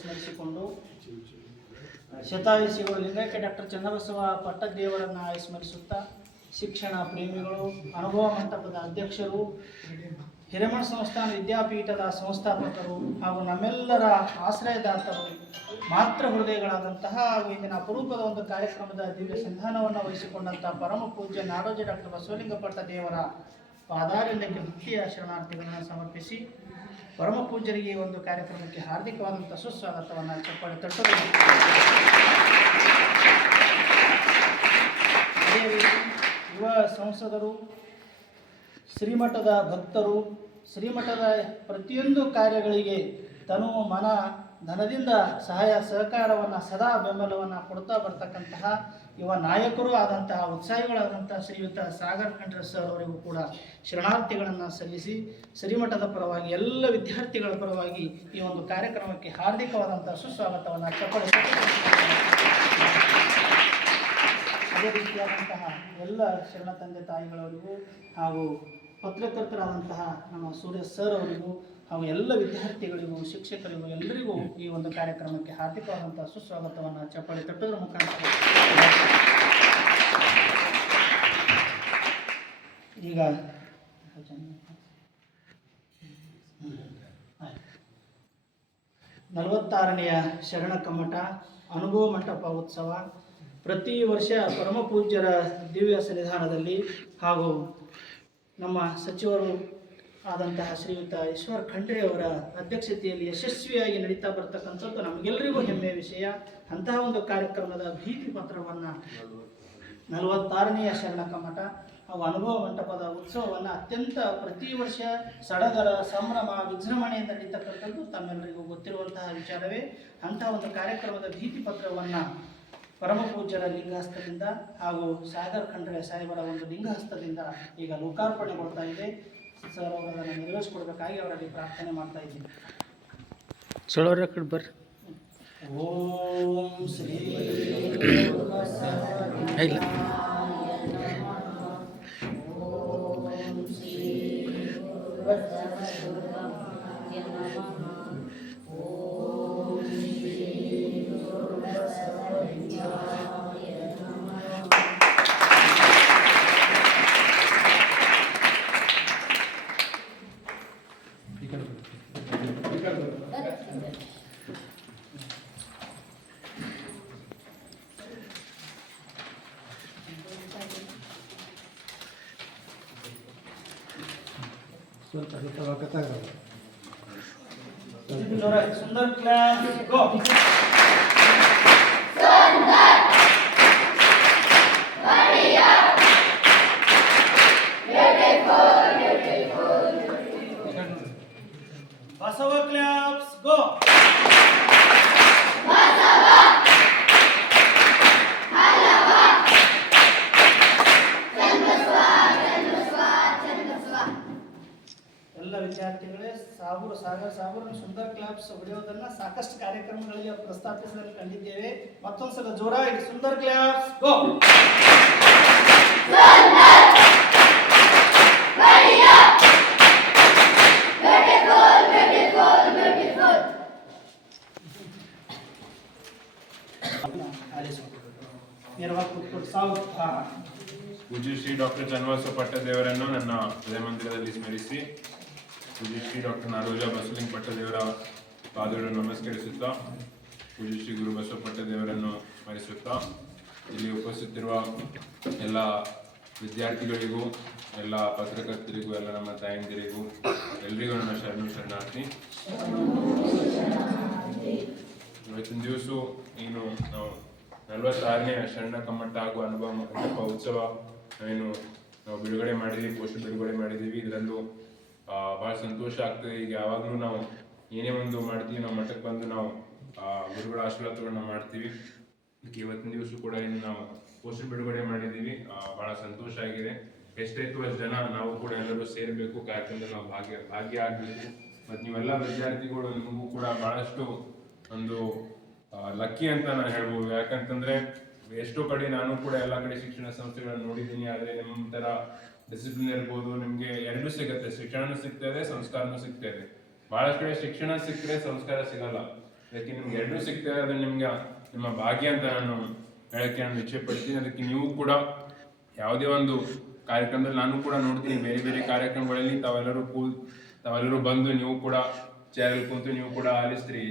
ಸ್ಮರಿಸಿಕೊಂಡು ಶತಾಯುಷಿಗಳು ಲಿಂಗೈಕ್ಯ ಡಾಕ್ಟರ್ ಚನ್ನಬಸವ ಪಟ್ಟದೇವರನ್ನು ಸ್ಮರಿಸುತ್ತಾ ಶಿಕ್ಷಣ, ಪ್ರೇಮಿಗಳು, ಅನುಭವ ಮಂಟಪದ ಅಧ್ಯಕ್ಷರು, ಹಿರೇಮಠ ಸಂಸ್ಥಾನ ವಿದ್ಯಾಪೀಠದ ಸಂಸ್ಥಾಪಕರು ಹಾಗೂ ನಮ್ಮೆಲ್ಲರ ಆಶ್ರಯದಾತರು, ಮಾತೃ ಹೃದಯಗಳಾದಂತಹ ಹಾಗೂ ಇಂದಿನ ಅಪರೂಪದ ಒಂದು ಕಾರ್ಯಕ್ರಮದ ದಿವ್ಯ ಸಂಧಾನವನ್ನು ವಹಿಸಿಕೊಂಡಂತಹ ಪರಮ ಪೂಜ್ಯ ನಾಡೋಜಿ ಡಾಕ್ಟರ್ ಬಸವಲಿಂಗಪಟ್ಟ ಪಟ್ಟದೇವರ ಪಾದಾರಲಿಂಗ ಮುಖ್ಯ ಶರಣಾರ್ಥಿಗಳನ್ನು ಸಮರ್ಪಿಸಿ ಪರಮ ಪೂಜರಿಗೆ ಈ ಒಂದು ಕಾರ್ಯಕ್ರಮಕ್ಕೆ ಹಾರ್ದಿಕವಾದಂಥ ಸುಸ್ವಾಗತವನ್ನು ಚಪ್ಪಾಳೆ ತಟ್ಟಲು ಅದೇ ಯುವ ಸಂಸದರು, ಶ್ರೀಮಠದ ಭಕ್ತರು, ಶ್ರೀಮಠದ ಪ್ರತಿಯೊಂದು ಕಾರ್ಯಗಳಿಗೆ ತನು ಮನ ಧನದಿಂದ ಸಹಾಯ ಸಹಕಾರವನ್ನು ಸದಾ ಬೆಂಬಲವನ್ನು ಕೊಡ್ತಾ ಬರ್ತಕ್ಕಂತಹ ಯುವ ನಾಯಕರು ಆದಂತಹ, ಉತ್ಸಾಹಿಗಳಾದಂತಹ ಶ್ರೀಯುತ ಸಾಗರ್ ಕಂಠ ಸರ್ ಅವರಿಗೂ ಕೂಡ ಶರಣಾರ್ಥಿಗಳನ್ನು ಸಲ್ಲಿಸಿ ಶ್ರೀಮಠದ ಪರವಾಗಿ ಎಲ್ಲ ವಿದ್ಯಾರ್ಥಿಗಳ ಪರವಾಗಿ ಈ ಒಂದು ಕಾರ್ಯಕ್ರಮಕ್ಕೆ ಹಾರ್ದಿಕವಾದಂತಹ ಸುಸ್ವಾಗತವನ್ನು ಚಪ್ಪಳೆ ಅದೇ ರೀತಿಯಾದಂತಹ ಎಲ್ಲ ಶರಣ ತಂದೆ ತಾಯಿಗಳವರಿಗೂ ಹಾಗೂ ಪತ್ರಕರ್ತರಾದಂತಹ ನಮ್ಮ ಸೂರ್ಯ ಸರ್ ಅವರಿಗೂ ಹಾಗೂ ಎಲ್ಲ ವಿದ್ಯಾರ್ಥಿಗಳಿಗೂ, ಶಿಕ್ಷಕರಿಗೂ, ಎಲ್ಲರಿಗೂ ಈ ಒಂದು ಕಾರ್ಯಕ್ರಮಕ್ಕೆ ಹಾರ್ದಿಕವಾದಂತಹ ಸುಸ್ವಾಗತವನ್ನು ಚಪ್ಪಾಳೆ ತಟ್ಟೋದ್ರ ಮುಖಾಂತರ. ಈಗ ನಲವತ್ತಾರನೆಯ ಶರಣ ಕಮ್ಮಟ ಅನುಭವ ಮಂಟಪ ಉತ್ಸವ. ಪ್ರತಿ ವರ್ಷ ಪರಮ ಪೂಜ್ಯರ ದಿವ್ಯ ಸನ್ನಿಧಾನದಲ್ಲಿ ಹಾಗೂ ನಮ್ಮ ಸಚಿವರು ಆದಂತಹ ಶ್ರೀಯುತ ಈಶ್ವರ್ ಖಂಡ್ರೆ ಅವರ ಅಧ್ಯಕ್ಷತೆಯಲ್ಲಿ ಯಶಸ್ವಿಯಾಗಿ ನಡೀತಾ ಬರ್ತಕ್ಕಂಥದ್ದು ನಮಗೆಲ್ಲರಿಗೂ ಹೆಮ್ಮೆಯ ವಿಷಯ. ಅಂತಹ ಒಂದು ಕಾರ್ಯಕ್ರಮದ ಭೀತಿ ಪತ್ರವನ್ನು ನಲವತ್ತಾರನೆಯ ಶರಣಕ ಮಠ ಅವು ಅನುಭವ ಮಂಟಪದ ಉತ್ಸವವನ್ನು ಅತ್ಯಂತ ಪ್ರತಿ ವರ್ಷ ಸಡಗರ, ಸಂಭ್ರಮ, ವಿಜೃಂಭಣೆಯಿಂದ ನಡೀತಕ್ಕಂಥದ್ದು ತಮ್ಮೆಲ್ಲರಿಗೂ ಗೊತ್ತಿರುವಂತಹ ವಿಚಾರವೇ. ಅಂತಹ ಒಂದು ಕಾರ್ಯಕ್ರಮದ ಭೀತಿ ಪತ್ರವನ್ನು ಪರಮ ಪೂಜ್ಯರ ಲಿಂಗಹಸ್ತದಿಂದ ಹಾಗೂ ಸಾಗರ್ ಖಂಡ್ರೆ ಸಾಹೇಬರ ಒಂದು ಲಿಂಗಹಸ್ತದಿಂದ ಈಗ ಲೋಕಾರ್ಪಣೆಗೊಳ್ತಾ ಇದೆ. ಸರ್ ಅವರನ್ನು ನೆರವೇರಿಸ್ಕೊಡ್ಬೇಕಾಗಿ ಅವರಲ್ಲಿ ಪ್ರಾರ್ಥನೆ ಮಾಡ್ತಾ ಇದ್ದೀನಿ. ಸೊಳೋರ ಕಡೆ ಬರ್ರಿ? ಓಂ ಶ್ರೀ ಇಲ್ಲ. ಜೋರಾಗಿ thunder claps go Basava claps go ಎಲ್ಲ ವಿದ್ಯಾರ್ಥಿಗಳೇ ಸಾಬೂರು ಸಾಗರ್ ಸಾಬೂರು ಸುಂದರ್ ಕ್ಲಾಪ್ಸ್ ಹೊಡೆಯೋದನ್ನ ಸಾಕಷ್ಟು ಕಾರ್ಯಕ್ರಮಗಳಿಗೆ ಪ್ರಸ್ತಾಪಿಸಲು ಕಂಡಿದ್ದೇವೆ. ಮತ್ತೊಂದ್ಸಲ ಜೋರಾಗಿ ಸುಂದರ್ ಕ್ಲಾಪ್ಸ್ ಗೋ! ಪೂಜ್ಯ ಶ್ರೀ ಡಾಕ್ಟರ್ ಚನ್ನಬಸವ ಪಟ್ಟದೇವರನ್ನು ನನ್ನ ಹೃದಯ ಮಂದಿರದಲ್ಲಿ ಸ್ಮರಿಸಿ. ಪೂಜ್ಯ ಶ್ರೀ ಡಾಕ್ಟರ್ ನಾಡೋಜ ಬಸವಲಿಂಗ ಪಟ್ಟದೇವರ ಪಾದಗಳನ್ನು ನಮಸ್ಕರಿಸುತ್ತಾ ಪೂಜ್ಯ ಶ್ರೀ ಗುರು ಬಸವ ಪಟ್ಟದೇವರನ್ನು ಸ್ಮರಿಸುತ್ತಾ, ಇಲ್ಲಿ ಉಪಸ್ಥಿತಿರುವ ಎಲ್ಲ ವಿದ್ಯಾರ್ಥಿಗಳಿಗೂ, ಎಲ್ಲ ಪತ್ರಕರ್ತರಿಗೂ, ಎಲ್ಲ ನಮ್ಮ ತಾಯಂದಿರಿಗೂ, ಎಲ್ರಿಗೂ ನನ್ನ ಶರಣು ಶರಣಾರ್ಥಿ. ಇವತ್ತಿನ ದಿವಸ ಏನು ನಾವು ನಲವತ್ತಾರನೇ ಶರಣ ಕಮ್ಮಟ್ಟ ಹಾಗೂ ಅನುಭವ ಉತ್ಸವ. ಏನು ನಾವು ಬಿಡುಗಡೆ ಮಾಡಿದ್ದೀವಿ ಪೋಸ್ಟ್ ಬಿಡುಗಡೆ ಮಾಡಿದ್ದೀವಿ. ಇದರಲ್ಲೂ ಬಹಳ ಸಂತೋಷ ಆಗ್ತದೆ. ಈಗ ಯಾವಾಗಲೂ ನಾವು ಏನೇ ಒಂದು ಮಾಡ್ತೀವಿ ನಾವು ಮಠಕ್ಕೆ ಬಂದು ನಾವು ಗುರುಗಳ ಆಶೀರ್ವಾದಗಳನ್ನ ಮಾಡ್ತೀವಿ. ಇವತ್ತಿನ ದಿವಸ ಕೂಡ ಏನು ನಾವು ಪೋಸ್ಟ್ ಬಿಡುಗಡೆ ಮಾಡಿದ್ದೀವಿ. ಬಹಳ ಸಂತೋಷ ಆಗಿದೆ. ಎಷ್ಟೈತು ಅಷ್ಟು ಜನ ನಾವು ಕೂಡ ಎಲ್ಲರೂ ಸೇರಬೇಕು. ಕಾರ್ಯಕ್ರಮದಲ್ಲಿ ನಾವು ಭಾಗ್ಯ ಭಾಗ್ಯ ಆಗಬೇಕು. ಮತ್ತು ನೀವೆಲ್ಲ ವಿದ್ಯಾರ್ಥಿಗಳು ನಿಮಗೂ ಕೂಡ ಭಾಳಷ್ಟು ಒಂದು ಲಕ್ಕಿ ಅಂತ ನಾನು ಹೇಳ್ಬೋದು. ಯಾಕಂತಂದ್ರೆ ಎಷ್ಟೋ ಕಡೆ ನಾನು ಕೂಡ ಎಲ್ಲ ಕಡೆ ಶಿಕ್ಷಣ ಸಂಸ್ಥೆಗಳನ್ನು ನೋಡಿದ್ದೀನಿ. ಆದರೆ ನಿಮ್ಮ ತರ ಡಿಸಿಪ್ಲಿನ್ ಇರ್ಬೋದು, ನಿಮಗೆ ಎರಡೂ ಸಿಗುತ್ತೆ. ಶಿಕ್ಷಣ ಸಿಗ್ತದೆ, ಸಂಸ್ಕಾರನೂ ಸಿಗ್ತದೆ. ಬಹಳಷ್ಟು ಕಡೆ ಶಿಕ್ಷಣ ಸಿಕ್ಕರೆ ಸಂಸ್ಕಾರ ಸಿಗಲ್ಲ. ಅದಕ್ಕೆ ನಿಮ್ಗೆ ಎರಡೂ ಸಿಗ್ತದೆ ಅದು ನಿಮ್ಗೆ ನಿಮ್ಮ ಭಾಗ್ಯ ಅಂತ ನಾನು ಹೇಳಕ್ಕೆ ನಾನು ಇಚ್ಛೆ ಪಡ್ತೀನಿ ಅದಕ್ಕೆ ನೀವು ಕೂಡ ಯಾವುದೇ ಒಂದು ಕಾರ್ಯಕ್ರಮದಲ್ಲಿ ನಾನು ಕೂಡ ನೋಡ್ತೀನಿ. ಬೇರೆ ಬೇರೆ ಕಾರ್ಯಕ್ರಮಗಳಲ್ಲಿ ತಾವೆಲ್ಲರೂ ಕೂ, ತಾವೆಲ್ಲರೂ ಬಂದು ನೀವು ಕೂಡ ಚೇರಲ್ಲಿ ಕೂತು ನೀವು ಕೂಡ ಆಲಿಸ್ತೀರಿ.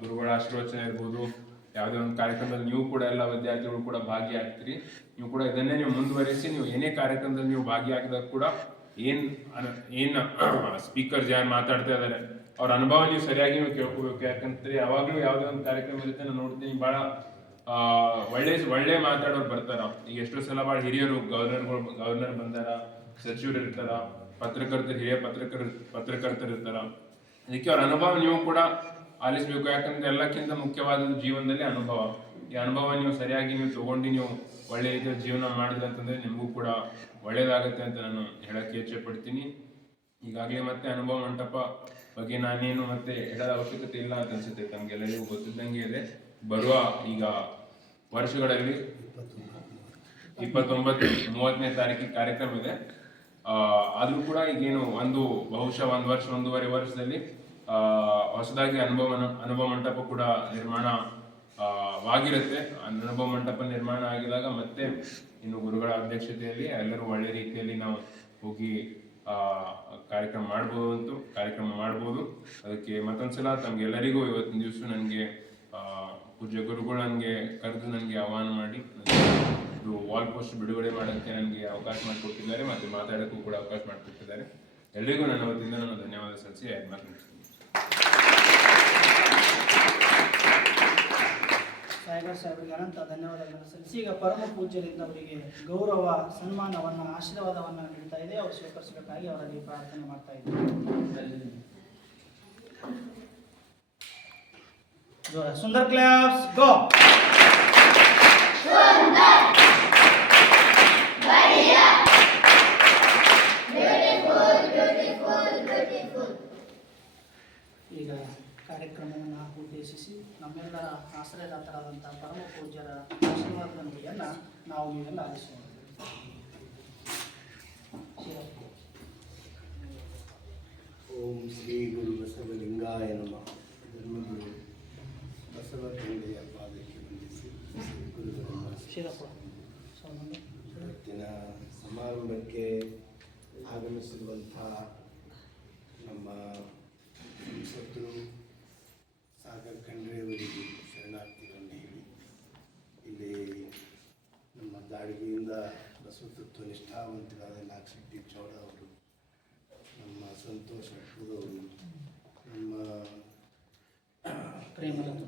ಗುರುಗಳ ಆಶೀರ್ವಚನ ಇರ್ಬೋದು ಯಾವುದೇ ಒಂದು ಕಾರ್ಯಕ್ರಮದಲ್ಲಿ ನೀವು ಕೂಡ ಎಲ್ಲ ವಿದ್ಯಾರ್ಥಿಗಳು ಕೂಡ ಭಾಗಿಯಾಗ್ತೀರಿ. ನೀವು ಕೂಡ ಇದನ್ನೇ ನೀವು ಮುಂದುವರಿಸಿ, ನೀವು ಏನೇ ಕಾರ್ಯಕ್ರಮದಲ್ಲಿ ನೀವು ಭಾಗಿಯಾಗಿದಾಗ ಕೂಡ ಏನ್ ಏನು ಸ್ಪೀಕರ್ಸ್ ಯಾರು ಮಾತಾಡ್ತಾ ಇದ್ದಾರೆ, ಅವ್ರ ಅನುಭವ ನೀವು ಸರಿಯಾಗಿ ನೀವು ಕೇಳ್ಕೋಬೇಕು. ಯಾಕಂದ್ರೆ ಯಾವಾಗಲೂ ಯಾವುದೇ ಒಂದು ಕಾರ್ಯಕ್ರಮ ಇರುತ್ತೆ ನಾನು ನೋಡ್ತೀನಿ ಬಹಳ ಒಳ್ಳೆ ಒಳ್ಳೆ ಮಾತಾಡೋರು ಬರ್ತಾರ. ಈಗ ಎಷ್ಟೋ ಸಲ ಭಾಳ ಹಿರಿಯರು, ಗವರ್ನರ್ಗಳು, ಗವರ್ನರ್ ಬಂದಾರ, ಸಚಿವರು ಇರ್ತಾರ, ಪತ್ರಕರ್ತರು, ಹಿರಿಯ ಪತ್ರಕರ್, ಪತ್ರಕರ್ತರು ಇರ್ತಾರ. ಅದಕ್ಕೆ ಅವ್ರ ಅನುಭವ ನೀವು ಕೂಡ ಆಲಿಸ್ಬೇಕು ಯಾಕಂದ್ರೆ ಎಲ್ಲಕ್ಕಿಂತ ಮುಖ್ಯವಾದದ್ದು ಜೀವನದಲ್ಲಿ ಅನುಭವ. ಈ ಅನುಭವ ನೀವು ಸರಿಯಾಗಿ ನೀವು ತಗೊಂಡು ನೀವು ಒಳ್ಳೆ ರೀತಿಯ ಜೀವನ ಮಾಡಿದ್ರೆ ಅಂತಂದ್ರೆ ನಿಮಗೂ ಕೂಡ ಒಳ್ಳೆಯದಾಗುತ್ತೆ ಅಂತ ನಾನು ಹೇಳಕ್ಕೆ ಇಚ್ಛೆ ಪಡ್ತೀನಿ. ಈಗಾಗಲೇ ಮತ್ತೆ ಅನುಭವ ಮಂಟಪ ಬಗ್ಗೆ ನಾನೇನು ಮತ್ತೆ ಹೇಳದ ಅವಶ್ಯಕತೆ ಇಲ್ಲ ಅಂತ ಅನ್ಸುತ್ತೆ. ತಮ್ಗೆಲ್ಲರಿಗೂ ಗೊತ್ತಿದ್ದಂಗೆ ಇದೆ. ಬರುವ ಈಗ ವರ್ಷಗಳಲ್ಲಿ ಇಪ್ಪತ್ತೊಂಬತ್ತು, ಮೂವತ್ತನೇ ತಾರೀಕಿಗೆ ಕಾರ್ಯಕ್ರಮ ಇದೆ. ಆದರೂ ಕೂಡ ಈಗೇನು ಒಂದು ಬಹುಶಃ ಒಂದು ವರ್ಷ, ಒಂದೂವರೆ ವರ್ಷದಲ್ಲಿ ಹೊಸದಾಗಿ ಅನುಭವ ಅನುಭವ ಮಂಟಪ ಕೂಡ ನಿರ್ಮಾಣ ವಾಗಿರುತ್ತೆ. ಅನುಭವ ಮಂಟಪ ನಿರ್ಮಾಣ ಆಗಿದಾಗ ಮತ್ತೆ ಇನ್ನು ಗುರುಗಳ ಅಧ್ಯಕ್ಷತೆಯಲ್ಲಿ ಎಲ್ಲರೂ ಒಳ್ಳೆ ರೀತಿಯಲ್ಲಿ ನಾವು ಹೋಗಿ ಕಾರ್ಯಕ್ರಮ ಮಾಡ್ಬೋದು ಅಂತೂ ಕಾರ್ಯಕ್ರಮ ಮಾಡ್ಬೋದು. ಅದಕ್ಕೆ ಮತ್ತೊಂದ್ಸಲ ತಮ್ಗೆಲ್ಲರಿಗೂ ಇವತ್ತಿನ ದಿವಸ ನನಗೆ ಪೂಜ್ಯ ಗುರುಗಳು ನನಗೆ ಕರೆದು ನನಗೆ ಆಹ್ವಾನ ಮಾಡಿ ಇದು ವಾಲ್ ಪೋಸ್ಟ್ ಬಿಡುಗಡೆ ಮಾಡೋಕ್ಕೆ ನನಗೆ ಅವಕಾಶ ಮಾಡಿಕೊಟ್ಟಿದ್ದಾರೆ. ಮತ್ತು ಮಾತಾಡೋಕ್ಕೂ ಕೂಡ ಅವಕಾಶ ಮಾಡಿಕೊಟ್ಟಿದ್ದಾರೆ. ಎಲ್ಲರಿಗೂ ನನ್ನ ವತಿಯಿಂದ ನಾನು ಧನ್ಯವಾದ ಸಲ್ಲಿಸಿ ಮಾತು ಸಾಯಿಗಾರ್ ಸಾಹೇಬರಿಗೆ ಅನಂತ ಧನ್ಯವಾದಗಳನ್ನು ಸಲ್ಲಿಸಿ. ಈಗ ಪರಮ ಪೂಜ್ಯರಿಂದ ಅವರಿಗೆ ಗೌರವ, ಸನ್ಮಾನವನ್ನ, ಆಶೀರ್ವಾದವನ್ನ ನೀಡ್ತಾ ಇದೆ. ಅವರು ಸ್ವೀಕರಿಸಬೇಕಾಗಿ ಅವರಲ್ಲಿ ಪ್ರಾರ್ಥನೆ ಮಾಡ್ತಾ ಇದ್ದಾರೆ. Thunder claps go! ಈಗ ಕಾರ್ಯಕ್ರಮವನ್ನು ಉದ್ದೇಶಿಸಿ ನಮ್ಮೆಲ್ಲ ಆಶ್ರಯದಾತರಾದಂಥ ಪರಮ ಪೂಜ್ಯರ ಆಶೀರ್ವಾದದ ನುಡಿಯನ್ನು ನಾವು ನೀವೆಲ್ಲ ಆಲಿಸೋಣ. ಓಂ ಶ್ರೀ ಗುರು ಬಸವಲಿಂಗಾಯ ನಮಃ. ಧರ್ಮಗುರು ಬಸವ ತಂದೆಯ ಪಾದಕ್ಕೆ ವಂದಿಸಿ ಇವತ್ತಿನ ಸಮಾರಂಭಕ್ಕೆ ಆಗಮಿಸಿರುವಂಥ ನಮ್ಮ ಸಂಸದರು ಸಾಗರ್ ಖಂಡ್ರೆಯವರಿಗೆ ಶರಣಾರ್ಥಿಗಳನ್ನು ಹೇಳಿ, ಇಲ್ಲಿ ನಮ್ಮ ದಾಳಿಗೆಯಿಂದ ಬಸವತತ್ವ ನಿಷ್ಠಾವಂತರಾದ ನಾಗಶೆಟ್ಟಿ ಚೌಡ ಅವರು, ನಮ್ಮ ಸಂತೋಷ್ ಅವರು, ನಮ್ಮ ಪ್ರೇಮಲತ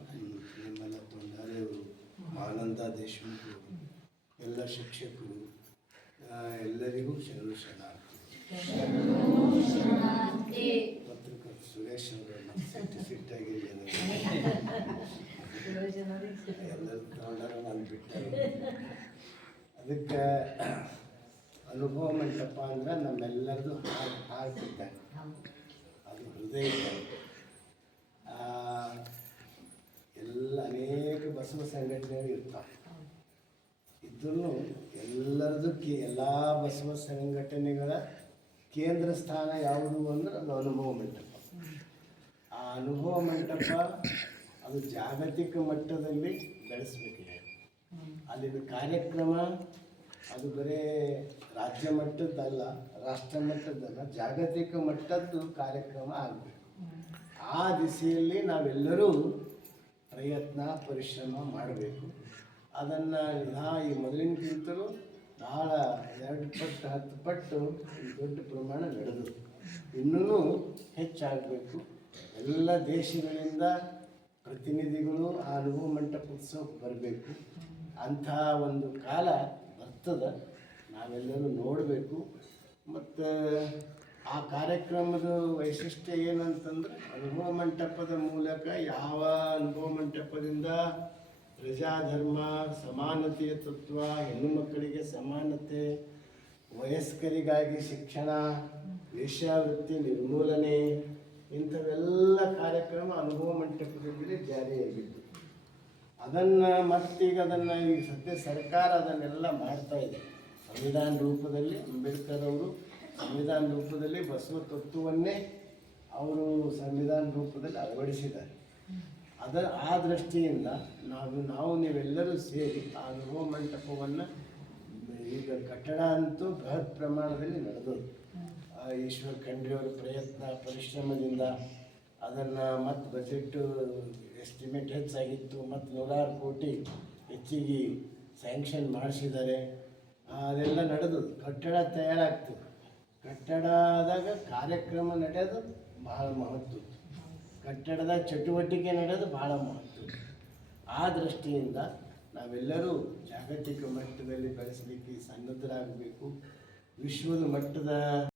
ನಿರ್ಮಲ ತೊಂಡಾರೆಯವರು ಆನಂದ ದೇಶಮುಖ್ ಅವರು, ಎಲ್ಲ ಶಿಕ್ಷಕರು ಎಲ್ಲರಿಗೂ ಶರಣು ಶರಣಾರ್ಥಿ. ಸುರೇಶ್ ಅವರು ನಮ್ಮ ಸಿಟ್ಟು ಸಿಟ್ಟಾಗಿ ಎಲ್ಲರೂ ತಗೊಂಡಾರ ನಾನು ಬಿಟ್ಟೆ ಅದಕ್ಕೆ ಅನುಭವ ಮಂಟಪ ಅಂದ್ರೆ ನಮ್ಮೆಲ್ಲರದು ಹಾಡು ಹಾಡ್ತಿದ್ದೆ ಅದು ಹೃದಯ ಎಲ್ಲ ಅನೇಕ ಬಸವ ಸಂಘಟನೆಗಳು ಇರ್ತಾವೆ ಇದ್ರೂ ಎಲ್ಲರದು ಕೇ ಎಲ್ಲ ಬಸವ ಸಂಘಟನೆಗಳ ಕೇಂದ್ರ ಸ್ಥಾನ ಯಾವುದು ಅಂದ್ರೆ ಅದು ಅನುಭವ ಮಂಟಪ ಆ ಅನುಭವ ಮಂಟಪ ಅದು ಜಾಗತಿಕ ಮಟ್ಟದಲ್ಲಿ ಬೆಳೆಸಬೇಕಿದೆ. ಅಲ್ಲಿನ ಕಾರ್ಯಕ್ರಮ, ಅದು ಬರೇ ರಾಜ್ಯ ಮಟ್ಟದ್ದಲ್ಲ, ರಾಷ್ಟ್ರ ಮಟ್ಟದ್ದಲ್ಲ, ಜಾಗತಿಕ ಮಟ್ಟದ್ದು ಕಾರ್ಯಕ್ರಮ ಆಗಬೇಕು. ಆ ದಿಸೆಯಲ್ಲಿ ನಾವೆಲ್ಲರೂ ಪ್ರಯತ್ನ, ಪರಿಶ್ರಮ ಮಾಡಬೇಕು. ಅದನ್ನು ನಾ ಈ ಮೊದಲಿನಕ್ಕಿಂತಲೂ ಭಾಳ ಎರಡು ಪಟ್ಟು, ಹತ್ತು ಪಟ್ಟು ದೊಡ್ಡ ಪ್ರಮಾಣ ನಡೆದು ಇನ್ನೂ ಹೆಚ್ಚಾಗಬೇಕು. ಎಲ್ಲ ದೇಶಗಳಿಂದ ಪ್ರತಿನಿಧಿಗಳು ಆ ಅನುಭವ ಮಂಟಪ ಉತ್ಸವಕ್ಕೆ ಬರಬೇಕು. ಅಂತಹ ಒಂದು ಕಾಲ ಬರ್ತದೆ. ನಾವೆಲ್ಲರೂ ನೋಡಬೇಕು. ಮತ್ತು ಆ ಕಾರ್ಯಕ್ರಮದ ವೈಶಿಷ್ಟ್ಯ ಏನಂತಂದರೆ ಅನುಭವ ಮಂಟಪದ ಮೂಲಕ ಯಾವ ಅನುಭವ ಮಂಟಪದಿಂದ ಪ್ರಜಾಧರ್ಮ, ಸಮಾನತೆಯ ತತ್ವ, ಹೆಣ್ಣು ಮಕ್ಕಳಿಗೆ ಸಮಾನತೆ, ವಯಸ್ಕರಿಗಾಗಿ ಶಿಕ್ಷಣ ವೇಶ್ಯಾವೃತ್ತಿ ನಿರ್ಮೂಲನೆ ಇಂಥವೆಲ್ಲ ಕಾರ್ಯಕ್ರಮ ಅನುಭವ ಮಂಟಪದಲ್ಲಿ ಜಾರಿಯಾಗಿದ್ದು, ಅದನ್ನು ಮತ್ತೀಗ ಅದನ್ನು ಈಗ ಸದ್ಯ ಸರ್ಕಾರ ಅದನ್ನೆಲ್ಲ ಮಾಡ್ತಾ ಇದೆ. ಸಂವಿಧಾನ ರೂಪದಲ್ಲಿ ಅಂಬೇಡ್ಕರ್ ಅವರು ಸಂವಿಧಾನ ರೂಪದಲ್ಲಿ ಬಸವ ತತ್ವವನ್ನೇ ಅವರು ಸಂವಿಧಾನ ರೂಪದಲ್ಲಿ ಅಳವಡಿಸಿದ್ದಾರೆ. ಅದು, ಆ ದೃಷ್ಟಿಯಿಂದ ನಾವು ನಾವು ನೀವೆಲ್ಲರೂ ಸೇರಿ ಆ ಅನುಭವ ಮಂಟಪವನ್ನು, ಈಗ ಕಟ್ಟಡ ಅಂತೂ ಬೃಹತ್ ಪ್ರಮಾಣದಲ್ಲಿ ನಡೆದದು ಆ ಈಶ್ವರ್ ಖಂಡ್ರಿಯವರ ಪ್ರಯತ್ನ, ಪರಿಶ್ರಮದಿಂದ ಅದನ್ನು ಮತ್ತು ಬಜೆಟ್ಟು ಎಸ್ಟಿಮೇಟ್ ಹೆಚ್ಚಾಗಿತ್ತು. ಮತ್ತು ನೂರಾರು ಕೋಟಿ ಹೆಚ್ಚಿಗೆ ಸ್ಯಾಂಕ್ಷನ್ ಮಾಡಿಸಿದ್ದಾರೆ. ಅದೆಲ್ಲ ನಡೆದು ಕಟ್ಟಡ ತಯಾರಾಗ್ತದೆ ಕಟ್ಟಡದಾಗ ಕಾರ್ಯಕ್ರಮ ನಡೆಯೋದು ಬಹಳ ಮಹತ್ವ. ಕಟ್ಟಡದ ಚಟುವಟಿಕೆ ನಡೆಯೋದು ಬಹಳ ಮಹತ್ವ. ಆ ದೃಷ್ಟಿಯಿಂದ ನಾವೆಲ್ಲರೂ ಜಾಗತಿಕ ಮಟ್ಟದಲ್ಲಿ ಬೆಳೆಸಲಿಕ್ಕೆ ಸನ್ನದ್ಧರಾಗಬೇಕು. ವಿಶ್ವದ ಮಟ್ಟದ